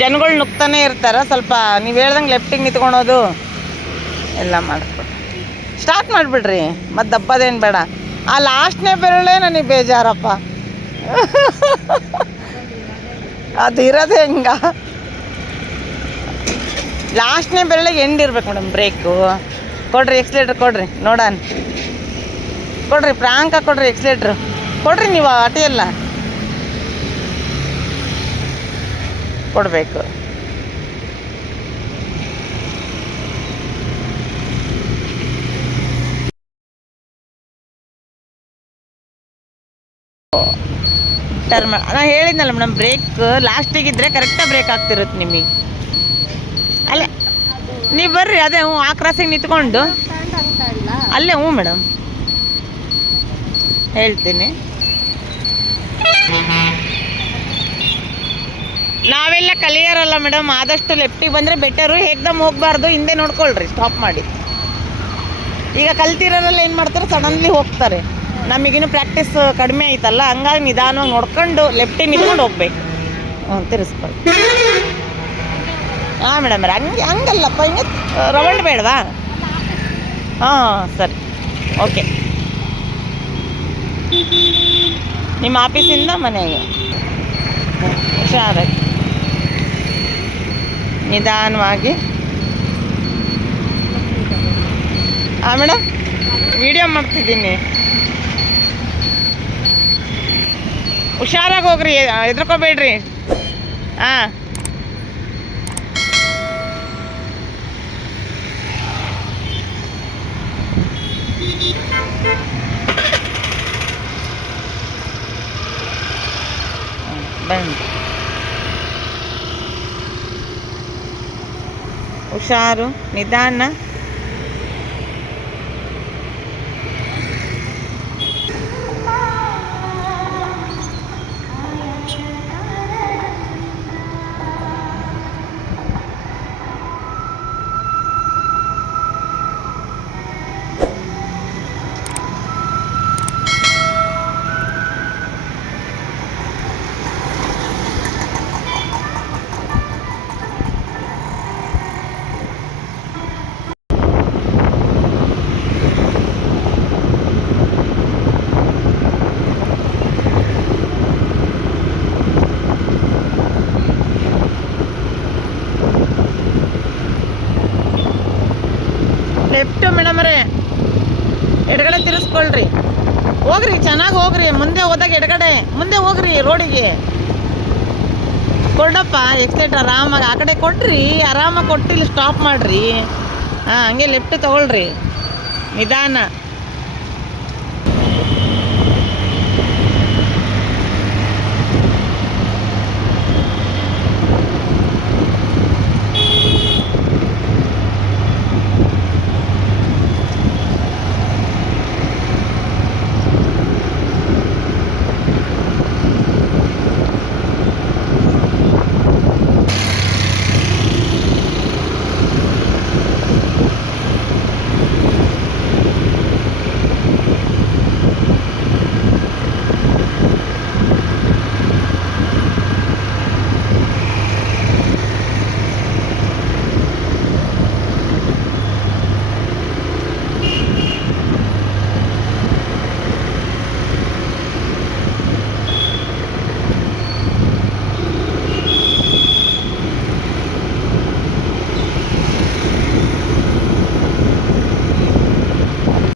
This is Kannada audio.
ಜನಗಳು ನುಗ್ತಾನೆ ಇರ್ತಾರ, ಸ್ವಲ್ಪ ನೀವು ಹೇಳ್ದಂಗೆ ಲೆಫ್ಟಿಗೆ ನಿಂತ್ಕೊಳೋದು ಎಲ್ಲ ಮಾಡ್ಕೊಡ್ರಿ ಸ್ಟಾರ್ಟ್ ಮಾಡಿಬಿಡ್ರಿ, ಮತ್ತು ದಬ್ಬದೇನು ಬೇಡ. ಆ ಲಾಸ್ಟ್ನೇ ಬೆರಳೇ ನನಗೆ ಬೇಜಾರಪ್ಪ. ಅದು ಇರೋದೇ ಹೆಂಗ. ಲಾಸ್ಟ್ನೇ ಬೆರಳಿಗೆ ಎಂಡ್ ಇರ್ಬೇಕು ಮೇಡಮ್ ಬ್ರೇಕು ಕೊಡ್ರಿ ಎಕ್ಸ್ಲೇಟ್ರ್ ಕೊಡ್ರಿ ನೋಡೋಣ ಕೊಡ್ರಿ, ಪ್ರಾಂಕ ಕೊಡ್ರಿ ಎಕ್ಸ್ಲೇಟ್ರ್ ಕೊಡ್ರಿ ನೀವು ಅಟಿ ಕೊಡಬೇಕು. ಟರ್ಮ್ ನಾ ಹೇಳಿದ್ನಲ್ಲ ಮೇಡಮ್ ಬ್ರೇಕ್ ಲಾಸ್ಟಿಗಿದ್ರೆ ಕರೆಕ್ಟಾಗಿ ಬ್ರೇಕ್ ಆಗ್ತಿರುತ್ತೆ ನಿಮಗೆ. ಅಲ್ಲ, ನೀವು ಬರ್ರಿ, ಅದೇ ಹ್ಞೂ, ಆ ಕ್ರಾಸಿಂಗ್ ನಿಂತ್ಕೊಂಡು. ಅಲ್ಲೇ ಹ್ಞೂ ಮೇಡಮ್ ಹೇಳ್ತೀನಿ. ನಾವೆಲ್ಲ ಕಲಿಯರಲ್ಲ ಮೇಡಮ್, ಆದಷ್ಟು ಲೆಫ್ಟಿಗೆ ಬಂದರೆ ಬೆಟರು ಹೇಗ್ದಮ್ ಹೋಗಬಾರ್ದು, ಹಿಂದೆ ನೋಡ್ಕೊಳ್ರಿ ಸ್ಟಾಪ್ ಮಾಡಿ. ಈಗ ಕಲ್ತಿರೋರೆಲ್ಲ ಏನು ಮಾಡ್ತಾರೆ? ಸಡನ್ಲಿ ಹೋಗ್ತಾರೆ. ನಮಗಿನ್ನೂ ಪ್ರಾಕ್ಟೀಸ್ ಕಡಿಮೆ ಐತಲ್ಲ ಹಂಗಾಗಿ ನಿಧಾನವಾಗಿ ನೋಡ್ಕೊಂಡು ಲೆಫ್ಟಿಗೆ ನಿಂತ್ಕೊಂಡು ಹೋಗ್ಬೇಕು. ಹ್ಞೂ ತಿರ್ಸ್ಕೊಳ್ಳಿ. ಹಾಂ ಮೇಡಮ್ ಹಂಗೆ, ಹಂಗಲ್ಲಪ್ಪ, ಹಿಂಗೆ ರೌಂಡ್ ಬೇಡವಾ? ಹಾಂ, ಸರಿ. ಓಕೆ. ನಿಮ್ಮ ಆಫೀಸಿಂದ ಮನೆಗೆ. ಹುಷಾರಾಗಿ. ನಿಧಾನವಾಗಿ. ಹಾಂ ಮೇಡಮ್ ವಿಡಿಯೋ ಮಾಡ್ತಿದ್ದೀನಿ. ಹುಷಾರಾಗಿ ಹೋಗ್ರಿ ಹೆದ್ರಕೋಬೇಡ್ರಿ ಹಾಂ ಬನ್ನಿ. ಹುಷಾರು ನಿಧಾನ. ಲೆಫ್ಟ್ ಮೇಡಮರೇ ಎಡಗಡೆ ತಿರ್ಸ್ಕೊಳ್ರಿ. ಹೋಗ್ರಿ, ಚೆನ್ನಾಗಿ ಹೋಗ್ರಿ. ಮುಂದೆ ಹೋದಾಗ ಎಡಗಡೆ. ಮುಂದೆ ಹೋಗ್ರಿ ರೋಡಿಗೆ. ಕೊಡಪ್ಪ ಎಕ್ಸೈಟ್ ಆರಾಮಾಗಿ. ಆ ಕಡೆ ಕೊಟ್ರಿ, ಆರಾಮಾಗಿ ಕೊಟ್ಟು ಇಲ್ಲಿ ಸ್ಟಾಪ್ ಮಾಡ್ರಿ. ಹಾಂ, ಹಂಗೆ ಲೆಫ್ಟ್ ತೊಗೊಳ್ರಿ. ನಿಧಾನ.